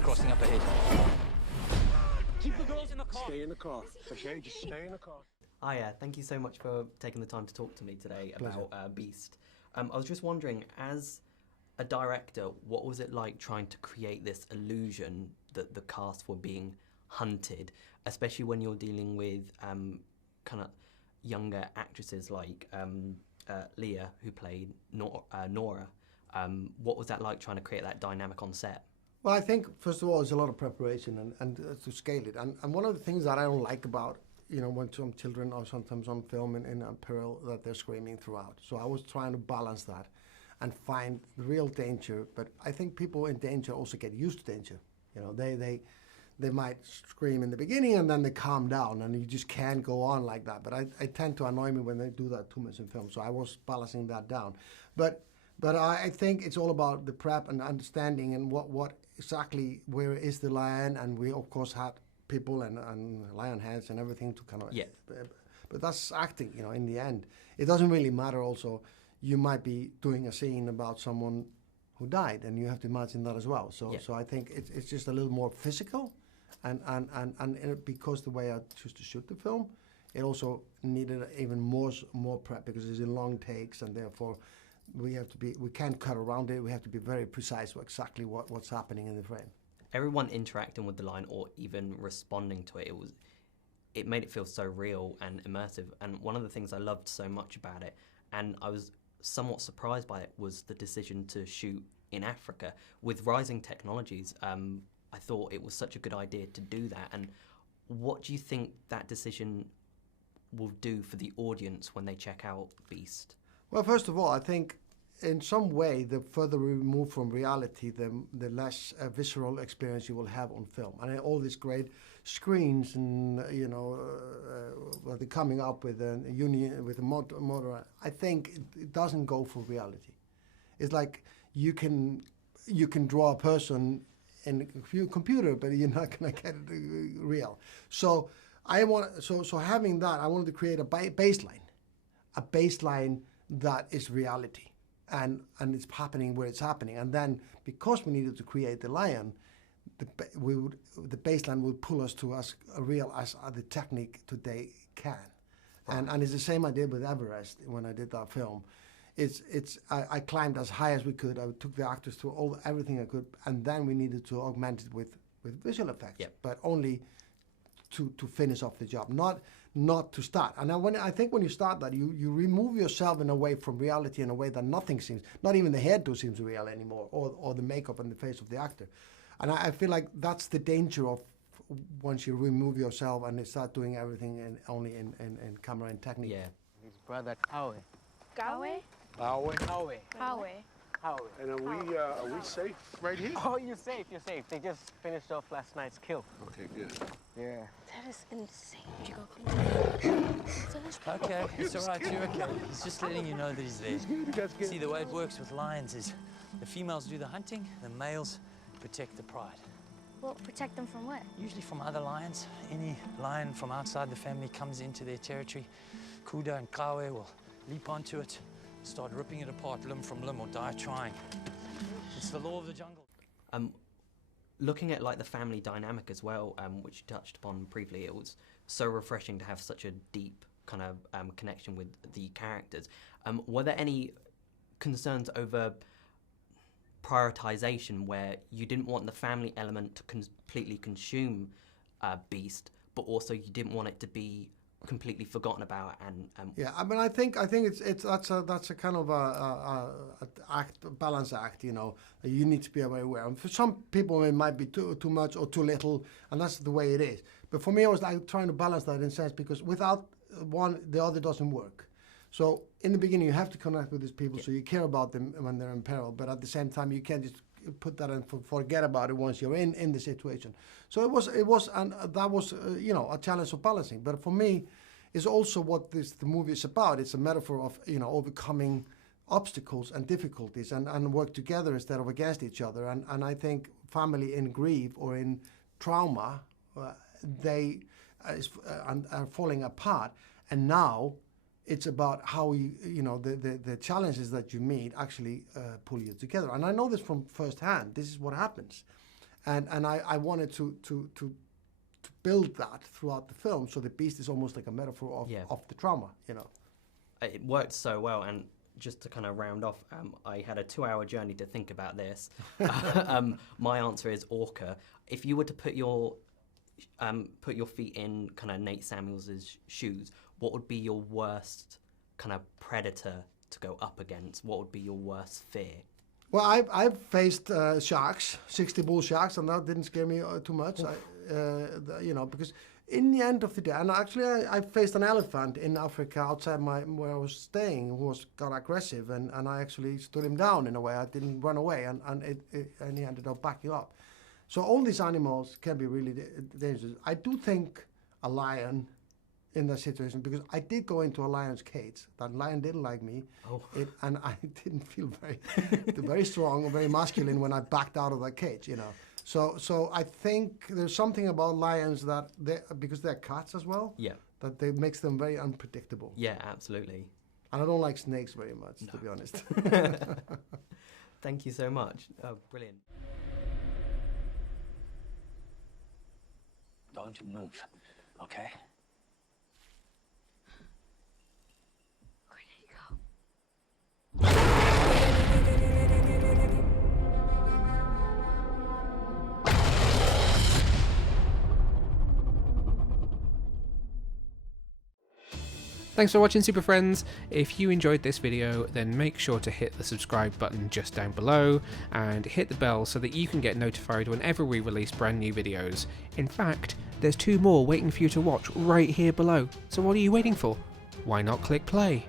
lion crossing up ahead. Keep the girls in the car. Stay in the car. Okay, just stay in the car. Hiya, thank you so much for taking the time to talk to me today about Beast. I was just wondering, as a director, what was it like trying to create this illusion that the cast were being hunted, especially when you're dealing with kind of younger actresses like Leah, who played Nora. What was that like trying to create that dynamic on set? Well, I think, first of all, it's a lot of preparation and to scale it. And one of the things that I don't like about, when some children are sometimes on film in peril, that they're screaming throughout. So I was trying to balance that and find the real danger. But I think people in danger also get used to danger. They might scream in the beginning and then they calm down, and you just can't go on like that. But I tend to annoy me when they do that too much in film. So I was balancing that down. But I think it's all about the prep and understanding and what exactly where is the lion, and we of course had people and lion heads and everything to kind of. Yeah. But that's acting, in the end. It doesn't really matter also. You might be doing a scene about someone who died, and you have to imagine that as well. So I think it's just a little more physical, and because the way I choose to shoot the film, it also needed even more prep because it's in long takes, and therefore we can't cut around it. We have to be very precise with exactly what's happening in the frame. Everyone interacting with the line or even responding to it, it made it feel so real and immersive. And one of the things I loved so much about it, and I was somewhat surprised by it, was the decision to shoot in Africa. With rising technologies, I thought it was such a good idea to do that. And what do you think that decision will do for the audience when they check out Beast? Well, first of all, I think in some way, the further we move from reality, the less visceral experience you will have on film. And all these great screens and, what they're coming up with a union, with a motor, I think it doesn't go for reality. It's like you can draw a person in a computer, but you're not going to get it real. So having that, I wanted to create a baseline that is reality, and it's happening where it's happening. And then because we needed to create the lion, the baseline would pull us to as real as the technique today can. And it's the same I did with Everest when I did that film. I climbed as high as we could. I took the actors through everything I could, and then we needed to augment it with visual effects, but only to finish off the job, not to start. And I think when you start that, you remove yourself in a way from reality in a way that nothing seems, not even the hairdo seems real anymore, or the makeup and the face of the actor. And I feel like that's the danger of once you remove yourself and you start doing everything only in camera and technique. Yeah. His brother Kawe. Kawe? Kawe. Kawe. And are we safe right here? Oh, you're safe. They just finished off last night's kill. Okay, good. Yeah. That is insane. Would you go clean? Okay, it's all right, you're okay. He's just letting you know that he's there. See, the way it works with lions is the females do the hunting, the males protect the pride. Well, protect them from what? Usually from other lions. Any lion from outside the family comes into their territory, Kuda and Kawe will leap onto it, start ripping it apart limb from limb, or die trying. It's the law of the jungle. Looking at the family dynamic as well, which you touched upon briefly, it was so refreshing to have such a deep kind of connection with the characters. Were there any concerns over prioritization where you didn't want the family element to completely consume Beast, but also you didn't want it to be completely forgotten about? Yeah, I mean, I think that's a kind of a balance act. You need to be aware. And for some people, it might be too much or too little, and that's the way it is. But for me, I was trying to balance that in a sense, because without one, the other doesn't work. So in the beginning, you have to connect with these people, so you care about them when they're in peril. But at the same time, you can't just put that and forget about it once you're in the situation. So it was, and that was a challenge of balancing. But for me, it's also what the movie is about. It's a metaphor of overcoming obstacles and difficulties and work together instead of against each other. And I think family in grief or in trauma, they are falling apart. And now it's about how the challenges that you meet actually pull you together. And I know this from firsthand. This is what happens. and I wanted to build that throughout the film, so the beast is almost like a metaphor of the trauma, you know. It worked so well, and just to kind of round off, I had a 2-hour journey to think about this. My answer is orca. If you were to put your feet in kind of Nate Samuels' shoes, what would be your worst kind of predator to go up against? What would be your worst fear? Well, I've faced sharks, 60 bull sharks, and that didn't scare me too much. You know, because in the end of the day, and actually I faced an elephant in Africa outside where I was staying, who got aggressive, and I actually stood him down in a way. I didn't run away, and he ended up backing up. So all these animals can be really dangerous. I do think a lion in that situation, because I did go into a lion's cage. That lion didn't like me, and I didn't feel very strong or very masculine when I backed out of that cage, you know. So I think there's something about lions that because they're cats as well, that they makes them very unpredictable. Yeah, absolutely. And I don't like snakes very much, to be honest. Thank you so much. Oh, brilliant. Don't you move, okay? Where did he go? Thanks for watching, Super Friends. If you enjoyed this video, then make sure to hit the subscribe button just down below and hit the bell so that you can get notified whenever we release brand new videos. In fact, there's 2 more waiting for you to watch right here below. So what are you waiting for? Why not click play?